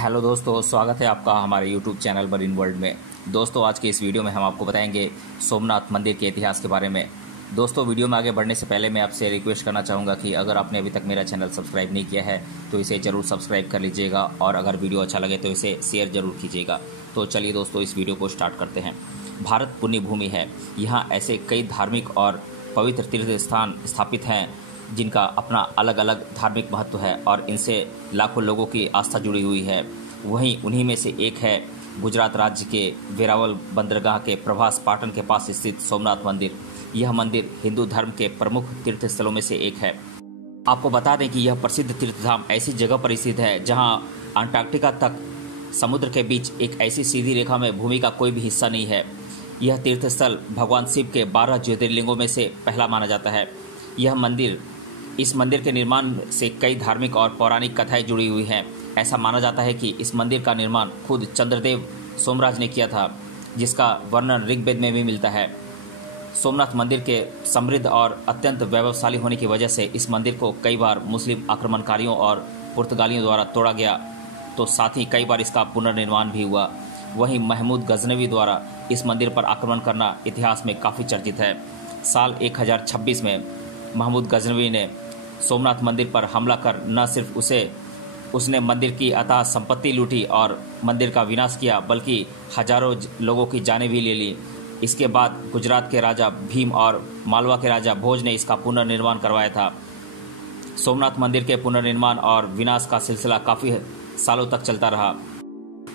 Hello दोस्तों, स्वागत है आपका हमारे यूट्यूब चैनल मरीन वर्ल्ड में। दोस्तों, आज के इस वीडियो में हम आपको बताएंगे सोमनाथ मंदिर के इतिहास के बारे में। दोस्तों, वीडियो में आगे बढ़ने से पहले मैं आपसे रिक्वेस्ट करना चाहूँगा कि अगर आपने अभी तक मेरा चैनल सब्सक्राइब नहीं किया है तो इसे ज़रूर सब्सक्राइब कर लीजिएगा और अगर वीडियो अच्छा लगे तो इसे शेयर ज़रूर कीजिएगा। तो चलिए दोस्तों, इस वीडियो को स्टार्ट करते हैं। भारत पुण्य भूमि है। यहाँ ऐसे कई धार्मिक और पवित्र तीर्थ स्थान स्थापित हैं जिनका अपना अलग अलग धार्मिक महत्व है और इनसे लाखों लोगों की आस्था जुड़ी हुई है। वहीं उन्हीं में से एक है गुजरात राज्य के वेरावल बंदरगाह के प्रभास पाटन के पास स्थित सोमनाथ मंदिर। यह मंदिर हिंदू धर्म के प्रमुख तीर्थ स्थलों में से एक है। आपको बता दें कि यह प्रसिद्ध तीर्थधाम ऐसी जगह पर स्थित है जहां अंटार्कटिका तक समुद्र के बीच एक ऐसी सीधी रेखा में भूमि का कोई भी हिस्सा नहीं है। यह तीर्थस्थल भगवान शिव के 12 ज्योतिर्लिंगों में से पहला माना जाता है। इस मंदिर के निर्माण से कई धार्मिक और पौराणिक कथाएं जुड़ी हुई हैं। ऐसा माना जाता है कि इस मंदिर का निर्माण खुद चंद्रदेव सोमराज ने किया था, जिसका वर्णन ऋग्वेद में भी मिलता है। सोमनाथ मंदिर के समृद्ध और अत्यंत वैभवशाली होने की वजह से इस मंदिर को कई बार मुस्लिम आक्रमणकारियों और पुर्तगालियों द्वारा तोड़ा गया, तो साथ ही कई बार इसका पुनर्निर्माण भी हुआ। वहीं महमूद गजनवी द्वारा इस मंदिर पर आक्रमण करना इतिहास में काफ़ी चर्चित है। साल 1026 में महमूद गजनवी ने सोमनाथ मंदिर पर हमला कर न सिर्फ उसने मंदिर की अथाह संपत्ति लूटी और मंदिर का विनाश किया, बल्कि हजारों लोगों की जानें भी ले ली। इसके बाद गुजरात के राजा भीम और मालवा के राजा भोज ने इसका पुनर्निर्माण करवाया था। सोमनाथ मंदिर के पुनर्निर्माण और विनाश का सिलसिला काफ़ी सालों तक चलता रहा।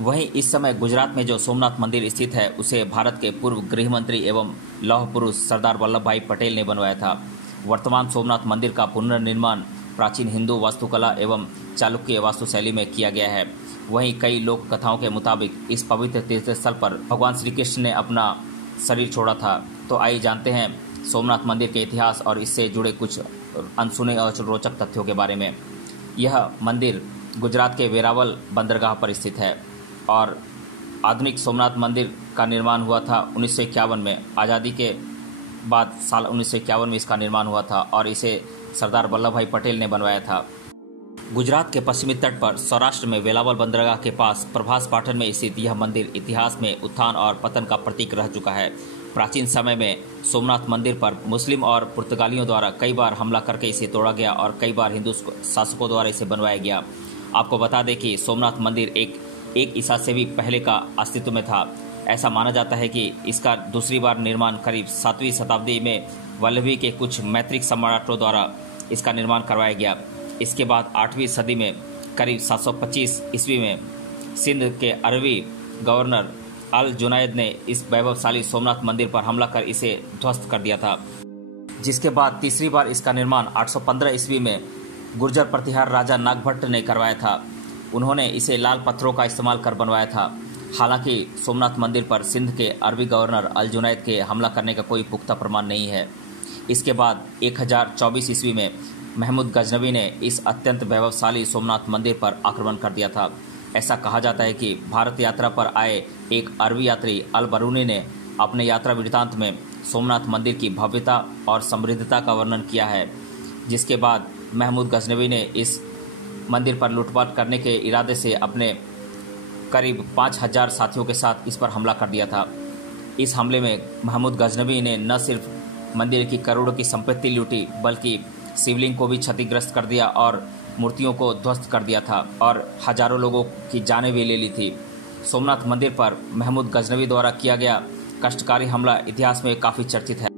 वहीं इस समय गुजरात में जो सोमनाथ मंदिर स्थित है उसे भारत के पूर्व गृह मंत्री एवं लौह पुरुष सरदार वल्लभ भाई पटेल ने बनवाया था। वर्तमान सोमनाथ मंदिर का पुनर्निर्माण प्राचीन हिंदू वास्तुकला एवं चालुक्य वास्तुशैली में किया गया है। वहीं कई लोक कथाओं के मुताबिक इस पवित्र तीर्थ स्थल पर भगवान श्री कृष्ण ने अपना शरीर छोड़ा था। तो आइए जानते हैं सोमनाथ मंदिर के इतिहास और इससे जुड़े कुछ अनसुने और रोचक तथ्यों के बारे में। यह मंदिर गुजरात के वेरावल बंदरगाह पर स्थित है और आधुनिक सोमनाथ मंदिर का निर्माण हुआ था 1951 में। आज़ादी के बाद साल 1951 में इसका निर्माण हुआ था और इसे सरदार वल्लभ भाई पटेल ने बनवाया था। गुजरात के पश्चिमी तट पर सौराष्ट्र में वेलावल बंदरगाह के पास प्रभास पाटन में स्थित यह मंदिर इतिहास में उत्थान और पतन का प्रतीक रह चुका है। प्राचीन समय में सोमनाथ मंदिर पर मुस्लिम और पुर्तगालियों द्वारा कई बार हमला करके इसे तोड़ा गया और कई बार हिंदू शासकों द्वारा इसे बनवाया गया। आपको बता दें कि सोमनाथ मंदिर एक ईसा से भी पहले का अस्तित्व में था। ऐसा माना जाता है कि इसका दूसरी बार निर्माण करीब 7वीं शताब्दी में वल्लभी के कुछ मैत्रिक सम्राटों द्वारा इसका निर्माण करवाया गया। इसके बाद 8वीं सदी में करीब 725 ईस्वी में सिंध के अरबी गवर्नर अल जुनैद ने इस वैभवशाली सोमनाथ मंदिर पर हमला कर इसे ध्वस्त कर दिया था, जिसके बाद तीसरी बार इसका निर्माण 815 ईस्वी में गुर्जर प्रतिहार राजा नागभट्ट ने करवाया था। उन्होंने इसे लाल पत्थरों का इस्तेमाल कर बनवाया था। हालांकि सोमनाथ मंदिर पर सिंध के अरबी गवर्नर अल जुनैद के हमला करने का कोई पुख्ता प्रमाण नहीं है। इसके बाद 1024 ईस्वी में महमूद गजनवी ने इस अत्यंत वैभवशाली सोमनाथ मंदिर पर आक्रमण कर दिया था। ऐसा कहा जाता है कि भारत यात्रा पर आए एक अरबी यात्री अल बरूनी ने अपने यात्रा वृत्तांत में सोमनाथ मंदिर की भव्यता और समृद्धता का वर्णन किया है, जिसके बाद महमूद गजनवी ने इस मंदिर पर लूटपाट करने के इरादे से अपने करीब 5000 साथियों के साथ इस पर हमला कर दिया था। इस हमले में महमूद गजनवी ने न सिर्फ मंदिर की करोड़ों की संपत्ति लूटी, बल्कि शिवलिंग को भी क्षतिग्रस्त कर दिया और मूर्तियों को ध्वस्त कर दिया था और हजारों लोगों की जानें भी ले ली थी। सोमनाथ मंदिर पर महमूद गजनवी द्वारा किया गया कष्टकारी हमला इतिहास में काफ़ी चर्चित है।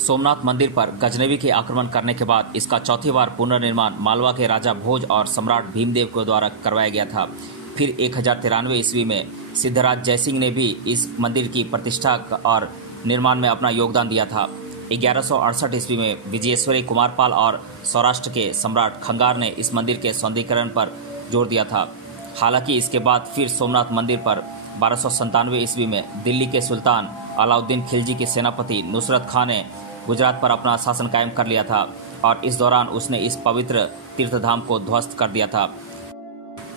सोमनाथ मंदिर पर गजनवी के आक्रमण करने के बाद इसका चौथी बार पुनर्निर्माण मालवा के राजा भोज और सम्राट भीमदेव के द्वारा करवाया गया था। फिर 1093 ईस्वी में सिद्धराज जयसिंह ने भी इस मंदिर की प्रतिष्ठा और निर्माण में अपना योगदान दिया था। 1168 ईस्वी में विजयेश्वरी कुमारपाल और सौराष्ट्र के सम्राट खंगार ने इस मंदिर के सौंदर्यीकरण पर जोर दिया था। हालांकि इसके बाद फिर सोमनाथ मंदिर पर 1297 ईस्वी में दिल्ली के सुल्तान अलाउद्दीन खिलजी के सेनापति नुसरत खां ने गुजरात पर अपना शासन कायम कर लिया था और इस दौरान उसने इस पवित्र तीर्थधाम को ध्वस्त कर दिया था।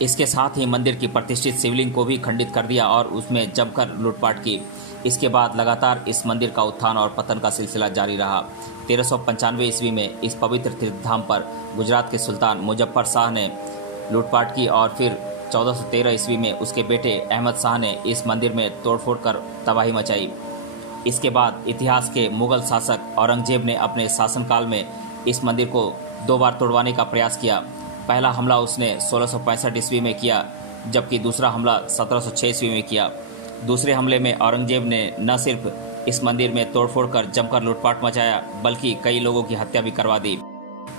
इसके साथ ही मंदिर की प्रतिष्ठित शिवलिंग को भी खंडित कर दिया और उसमें जमकर लूटपाट की। इसके बाद लगातार इस मंदिर का उत्थान और पतन का सिलसिला जारी रहा। 1395 ईस्वी में इस पवित्र तीर्थधाम पर गुजरात के सुल्तान मुजफ्फर शाह ने लूटपाट की और फिर 1413 ईस्वी में उसके बेटे अहमद शाह ने इस मंदिर में तोड़फोड़ कर तबाही मचाई। इसके बाद इतिहास के मुगल शासक औरंगजेब ने अपने शासनकाल में इस मंदिर को 2 बार तोड़वाने का प्रयास किया। पहला हमला उसने 1665 ईस्वी में किया, जबकि दूसरा हमला 1706 ईस्वी में किया। दूसरे हमले में औरंगजेब ने न सिर्फ इस मंदिर में तोड़फोड़ कर जमकर लूटपाट मचाया, बल्कि कई लोगों की हत्या भी करवा दी।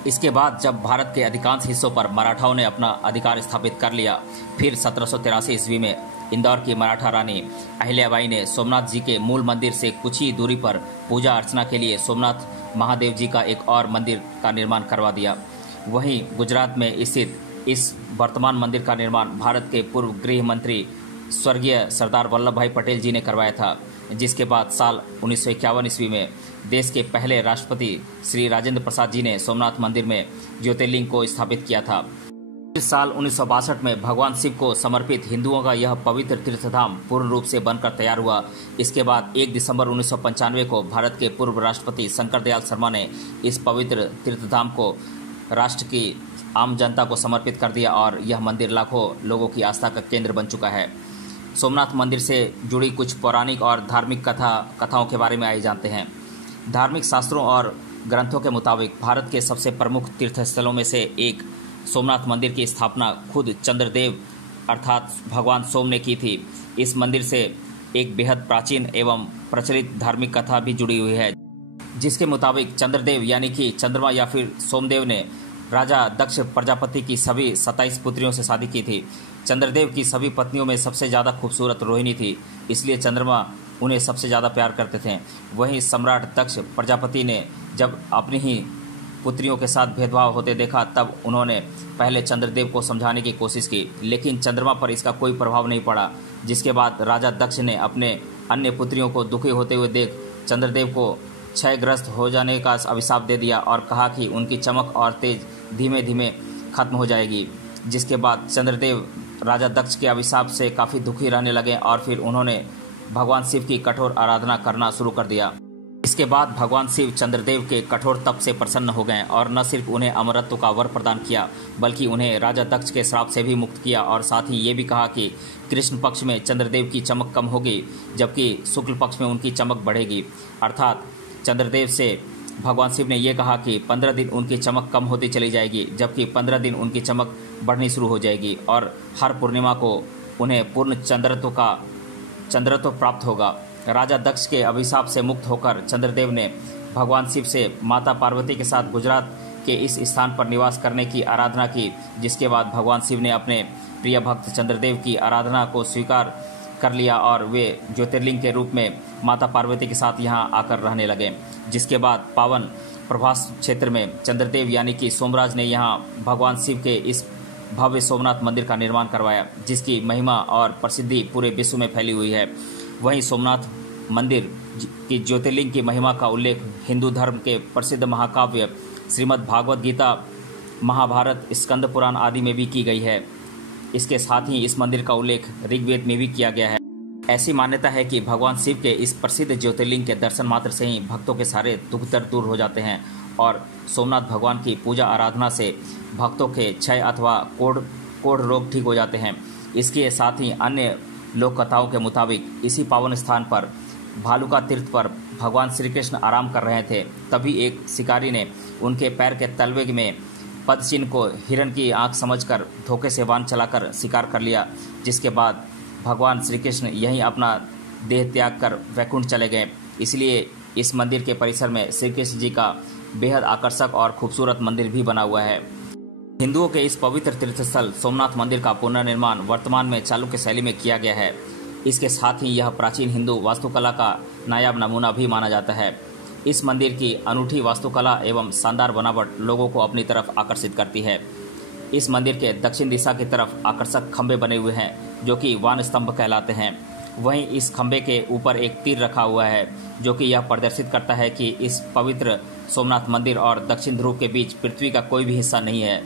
इसके बाद जब भारत के अधिकांश हिस्सों पर मराठाओं ने अपना अधिकार स्थापित कर लिया, फिर 1783 ईस्वी में इंदौर की मराठा रानी अहिल्याबाई ने सोमनाथ जी के मूल मंदिर से कुछ ही दूरी पर पूजा अर्चना के लिए सोमनाथ महादेव जी का एक और मंदिर का निर्माण करवा दिया। वहीं गुजरात में स्थित इस वर्तमान मंदिर का निर्माण भारत के पूर्व गृह मंत्री स्वर्गीय सरदार वल्लभ भाई पटेल जी ने करवाया था, जिसके बाद साल 1951 ईस्वी में देश के पहले राष्ट्रपति श्री राजेंद्र प्रसाद जी ने सोमनाथ मंदिर में ज्योतिर्लिंग को स्थापित किया था। इस साल 1962 में भगवान शिव को समर्पित हिंदुओं का यह पवित्र तीर्थधाम पूर्ण रूप से बनकर तैयार हुआ। इसके बाद 1 दिसंबर 1995 को भारत के पूर्व राष्ट्रपति शंकर दयाल शर्मा ने इस पवित्र तीर्थधाम को राष्ट्र की आम जनता को समर्पित कर दिया और यह मंदिर लाखों लोगों की आस्था का केंद्र बन चुका है। सोमनाथ मंदिर से जुड़ी कुछ पौराणिक और धार्मिक कथाओं के बारे में आइए जानते हैं। धार्मिक शास्त्रों और ग्रंथों के मुताबिक भारत के सबसे प्रमुख तीर्थस्थलों में से एक सोमनाथ मंदिर की स्थापना खुद चंद्रदेव अर्थात भगवान सोम ने की थी। इस मंदिर से एक बेहद प्राचीन एवं प्रचलित धार्मिक कथा भी जुड़ी हुई है, जिसके मुताबिक चंद्रदेव यानी कि चंद्रमा या फिर सोमदेव ने राजा दक्ष प्रजापति की सभी 27 पुत्रियों से शादी की थी। चंद्रदेव की सभी पत्नियों में सबसे ज़्यादा खूबसूरत रोहिणी थी, इसलिए चंद्रमा उन्हें सबसे ज़्यादा प्यार करते थे। वहीं सम्राट दक्ष प्रजापति ने जब अपनी ही पुत्रियों के साथ भेदभाव होते देखा, तब उन्होंने पहले चंद्रदेव को समझाने की कोशिश की, लेकिन चंद्रमा पर इसका कोई प्रभाव नहीं पड़ा। जिसके बाद राजा दक्ष ने अपने अन्य पुत्रियों को दुखी होते हुए देख चंद्रदेव को क्षयग्रस्त हो जाने का अभिशाप दे दिया और कहा कि उनकी चमक और तेज धीमे धीमे खत्म हो जाएगी। जिसके बाद चंद्रदेव राजा दक्ष के अभिशाप से काफ़ी दुखी रहने लगे और फिर उन्होंने भगवान शिव की कठोर आराधना करना शुरू कर दिया। इसके बाद भगवान शिव चंद्रदेव के कठोर तप से प्रसन्न हो गए और न सिर्फ उन्हें अमरत्व का वर प्रदान किया, बल्कि उन्हें राजा दक्ष के श्राप से भी मुक्त किया और साथ ही ये भी कहा कि कृष्ण पक्ष में चंद्रदेव की चमक कम होगी, जबकि शुक्ल पक्ष में उनकी चमक बढ़ेगी। अर्थात चंद्रदेव से भगवान शिव ने यह कहा कि 15 दिन उनकी चमक कम होती चली जाएगी, जबकि 15 दिन उनकी चमक बढ़नी शुरू हो जाएगी और हर पूर्णिमा को उन्हें पूर्ण चंद्रत्व प्राप्त होगा। राजा दक्ष के अभिशाप से मुक्त होकर चंद्रदेव ने भगवान शिव से माता पार्वती के साथ गुजरात के इस स्थान पर निवास करने की आराधना की, जिसके बाद भगवान शिव ने अपने प्रिय भक्त चंद्रदेव की आराधना को स्वीकार कर लिया और वे ज्योतिर्लिंग के रूप में माता पार्वती के साथ यहाँ आकर रहने लगे। जिसके बाद पावन प्रभास क्षेत्र में चंद्रदेव यानी कि सोमराज ने यहाँ भगवान शिव के इस भव्य सोमनाथ मंदिर का निर्माण करवाया, जिसकी महिमा और प्रसिद्धि पूरे विश्व में फैली हुई है। वहीं सोमनाथ मंदिर की ज्योतिर्लिंग की महिमा का उल्लेख हिंदू धर्म के प्रसिद्ध महाकाव्य श्रीमद् भागवत गीता, महाभारत, स्कंद पुराण आदि में भी की गई है। इसके साथ ही इस मंदिर का उल्लेख ऋग्वेद में भी किया गया है। ऐसी मान्यता है कि भगवान शिव के इस प्रसिद्ध ज्योतिर्लिंग के दर्शन मात्र से ही भक्तों के सारे दुख दर्द दूर हो जाते हैं और सोमनाथ भगवान की पूजा आराधना से भक्तों के क्षय अथवा कोढ़ रोग ठीक हो जाते हैं। इसके साथ ही अन्य लोक कथाओं के मुताबिक इसी पावन स्थान पर भालुका तीर्थ पर भगवान श्री कृष्ण आराम कर रहे थे, तभी एक शिकारी ने उनके पैर के तलवे में पद चिन्ह को हिरण की आंख समझकर धोखे से वाहन चलाकर शिकार कर लिया। जिसके बाद भगवान श्री कृष्ण यहीं अपना देह त्याग कर वैकुंठ चले गए। इसलिए इस मंदिर के परिसर में श्री कृष्ण जी का बेहद आकर्षक और खूबसूरत मंदिर भी बना हुआ है। हिंदुओं के इस पवित्र तीर्थस्थल सोमनाथ मंदिर का पुनर्निर्माण वर्तमान में चालुक्य शैली में किया गया है। इसके साथ ही यह प्राचीन हिंदू वास्तुकला का नायाब नमूना भी माना जाता है। इस मंदिर की अनूठी वास्तुकला एवं शानदार बनावट लोगों को अपनी तरफ आकर्षित करती है। इस मंदिर के दक्षिण दिशा की तरफ आकर्षक खंभे बने हुए हैं, जो कि वान स्तंभ कहलाते हैं। वहीं इस खंभे के ऊपर एक तीर रखा हुआ है, जो कि यह प्रदर्शित करता है कि इस पवित्र सोमनाथ मंदिर और दक्षिण ध्रुव के बीच पृथ्वी का कोई भी हिस्सा नहीं है।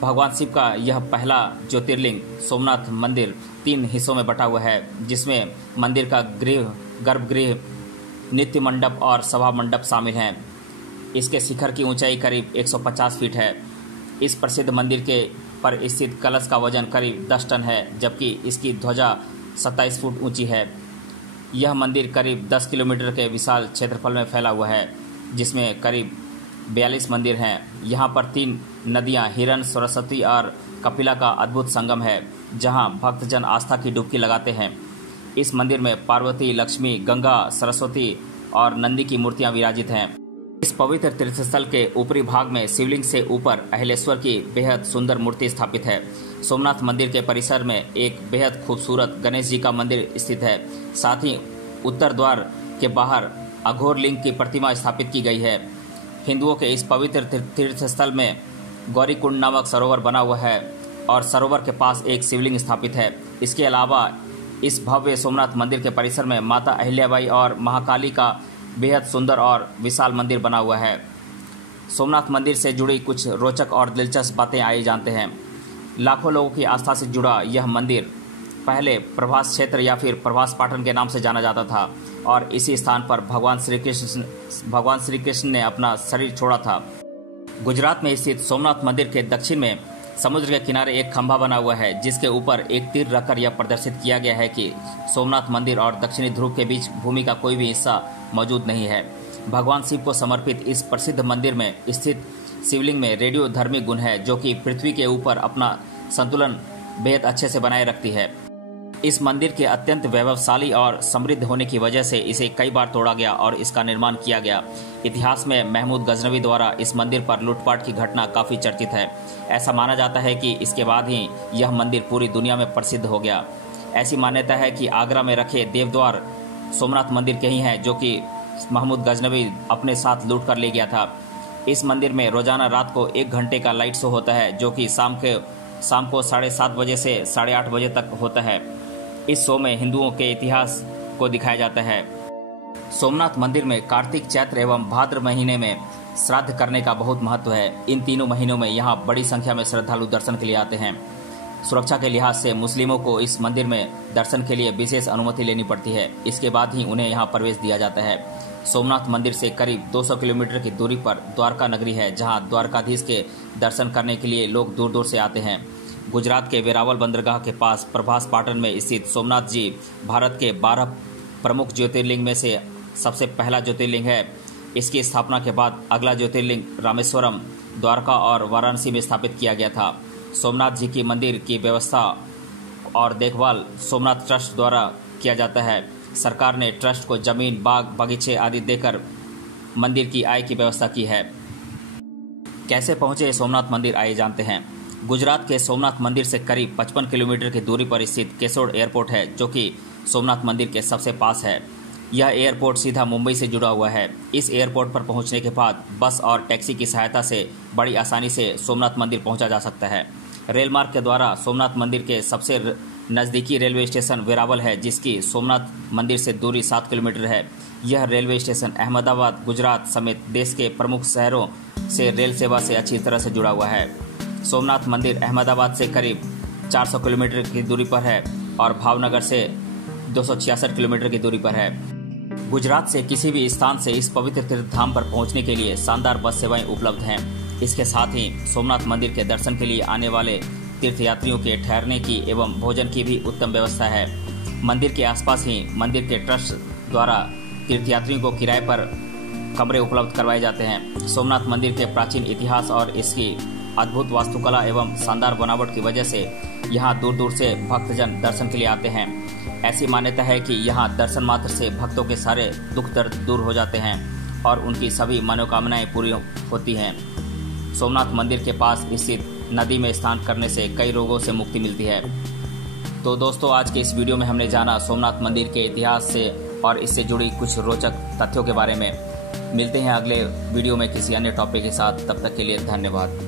भगवान शिव का यह पहला ज्योतिर्लिंग सोमनाथ मंदिर 3 हिस्सों में बटा हुआ है, जिसमें मंदिर का गर्भगृह, नित्य मंडप और सभा मंडप शामिल हैं। इसके शिखर की ऊंचाई करीब 150 फीट है। इस प्रसिद्ध मंदिर के पर स्थित कलश का वजन करीब 10 टन है, जबकि इसकी ध्वजा 27 फुट ऊंची है। यह मंदिर करीब 10 किलोमीटर के विशाल क्षेत्रफल में फैला हुआ है, जिसमें करीब 42 मंदिर हैं। यहाँ पर 3 नदियाँ हिरन, सरस्वती और कपिला का अद्भुत संगम है, जहाँ भक्तजन आस्था की डुबकी लगाते हैं। इस मंदिर में पार्वती, लक्ष्मी, गंगा, सरस्वती और नंदी की मूर्तियाँ विराजित हैं। इस पवित्र तीर्थस्थल के ऊपरी भाग में शिवलिंग से ऊपर अहलेश्वर की बेहद सुंदर मूर्ति स्थापित है। सोमनाथ मंदिर के परिसर में एक बेहद खूबसूरत गणेश जी का मंदिर स्थित है। साथ ही उत्तर द्वार के बाहर अघोर लिंग की प्रतिमा स्थापित की गई है। हिंदुओं के इस पवित्र तीर्थस्थल में गौरीकुंड नामक सरोवर बना हुआ है और सरोवर के पास एक शिवलिंग स्थापित है। इसके अलावा इस भव्य सोमनाथ मंदिर के परिसर में माता अहिल्याबाई और महाकाली का बेहद सुंदर और विशाल मंदिर बना हुआ है। सोमनाथ मंदिर से जुड़ी कुछ रोचक और दिलचस्प बातें आइए जानते हैं। लाखों लोगों की आस्था से जुड़ा यह मंदिर पहले प्रभास क्षेत्र या फिर प्रभास पाटन के नाम से जाना जाता था और इसी स्थान पर भगवान श्री कृष्ण ने अपना शरीर छोड़ा था। गुजरात में स्थित सोमनाथ मंदिर के दक्षिण में समुद्र के किनारे एक खंभा बना हुआ है, जिसके ऊपर एक तीर रखकर यह प्रदर्शित किया गया है कि सोमनाथ मंदिर और दक्षिणी ध्रुव के बीच भूमि का कोई भी हिस्सा मौजूद नहीं है। भगवान शिव को समर्पित इस प्रसिद्ध मंदिर में स्थित शिवलिंग में रेडियोधर्मी गुण है, जो कि पृथ्वी के ऊपर अपना संतुलन बेहद अच्छे से बनाए रखती है। इस मंदिर के अत्यंत वैभवशाली और समृद्ध होने की वजह से इसे कई बार तोड़ा गया और इसका निर्माण किया गया। इतिहास में महमूद गजनवी द्वारा इस मंदिर पर लूटपाट की घटना काफ़ी चर्चित है। ऐसा माना जाता है कि इसके बाद ही यह मंदिर पूरी दुनिया में प्रसिद्ध हो गया। ऐसी मान्यता है कि आगरा में रखे देवद्वार सोमनाथ मंदिर के ही हैं, जो कि महमूद गजनवी अपने साथ लूट कर ले गया था। इस मंदिर में रोजाना रात को 1 घंटे का लाइट शो होता है, जो कि शाम को 7:30 बजे से 8:30 बजे तक होता है। इस शो में हिंदुओं के इतिहास को दिखाया जाता है। सोमनाथ मंदिर में कार्तिक, चैत्र एवं भाद्र महीने में श्राद्ध करने का बहुत महत्व है। इन तीनों महीनों में यहाँ बड़ी संख्या में श्रद्धालु दर्शन के लिए आते हैं। सुरक्षा के लिहाज से मुस्लिमों को इस मंदिर में दर्शन के लिए विशेष अनुमति लेनी पड़ती है। इसके बाद ही उन्हें यहाँ प्रवेश दिया जाता है। सोमनाथ मंदिर से करीब 200 किलोमीटर की दूरी पर द्वारका नगरी है, जहाँ द्वारकाधीश के दर्शन करने के लिए लोग दूर दूर से आते हैं। गुजरात के वेरावल बंदरगाह के पास प्रभास पाटन में स्थित सोमनाथ जी भारत के 12 प्रमुख ज्योतिर्लिंग में से सबसे पहला ज्योतिर्लिंग है। इसकी स्थापना के बाद अगला ज्योतिर्लिंग रामेश्वरम, द्वारका और वाराणसी में स्थापित किया गया था। सोमनाथ जी की मंदिर की व्यवस्था और देखभाल सोमनाथ ट्रस्ट द्वारा किया जाता है। सरकार ने ट्रस्ट को जमीन, बाग, बगीचे आदि देकर मंदिर की आय की व्यवस्था की है। कैसे पहुंचे सोमनाथ मंदिर आइए जानते हैं। गुजरात के सोमनाथ मंदिर से करीब 55 किलोमीटर की दूरी पर स्थित केसोड एयरपोर्ट है, जो कि सोमनाथ मंदिर के सबसे पास है। यह एयरपोर्ट सीधा मुंबई से जुड़ा हुआ है। इस एयरपोर्ट पर पहुंचने के बाद बस और टैक्सी की सहायता से बड़ी आसानी से सोमनाथ मंदिर पहुंचा जा सकता है। रेल मार्ग के द्वारा सोमनाथ मंदिर के सबसे नज़दीकी रेलवे स्टेशन वेरावल है, जिसकी सोमनाथ मंदिर से दूरी 7 किलोमीटर है। यह रेलवे स्टेशन अहमदाबाद, गुजरात समेत देश के प्रमुख शहरों से रेल सेवा से अच्छी तरह से जुड़ा हुआ है। सोमनाथ मंदिर अहमदाबाद से करीब 400 किलोमीटर की दूरी पर है और भावनगर से 266 किलोमीटर की दूरी पर है। गुजरात से किसी भी स्थान से इस पवित्र तीर्थ धाम पर पहुंचने के लिए शानदार बस सेवाएं उपलब्ध हैं। इसके साथ ही सोमनाथ मंदिर के दर्शन के लिए आने वाले तीर्थयात्रियों के ठहरने की एवं भोजन की भी उत्तम व्यवस्था है। मंदिर के आसपास ही मंदिर के ट्रस्ट द्वारा तीर्थयात्रियों को किराए पर कमरे उपलब्ध करवाए जाते हैं। सोमनाथ मंदिर के प्राचीन इतिहास और इसकी अद्भुत वास्तुकला एवं शानदार बनावट की वजह से यहाँ दूर दूर से भक्तजन दर्शन के लिए आते हैं। ऐसी मान्यता है कि यहाँ दर्शन मात्र से भक्तों के सारे दुख दर्द दूर हो जाते हैं और उनकी सभी मनोकामनाएं पूरी होती हैं। सोमनाथ मंदिर के पास स्थित नदी में स्नान करने से कई रोगों से मुक्ति मिलती है। तो दोस्तों, आज के इस वीडियो में हमने जाना सोमनाथ मंदिर के इतिहास से और इससे जुड़ी कुछ रोचक तथ्यों के बारे में। मिलते हैं अगले वीडियो में किसी अन्य टॉपिक के साथ। तब तक के लिए धन्यवाद।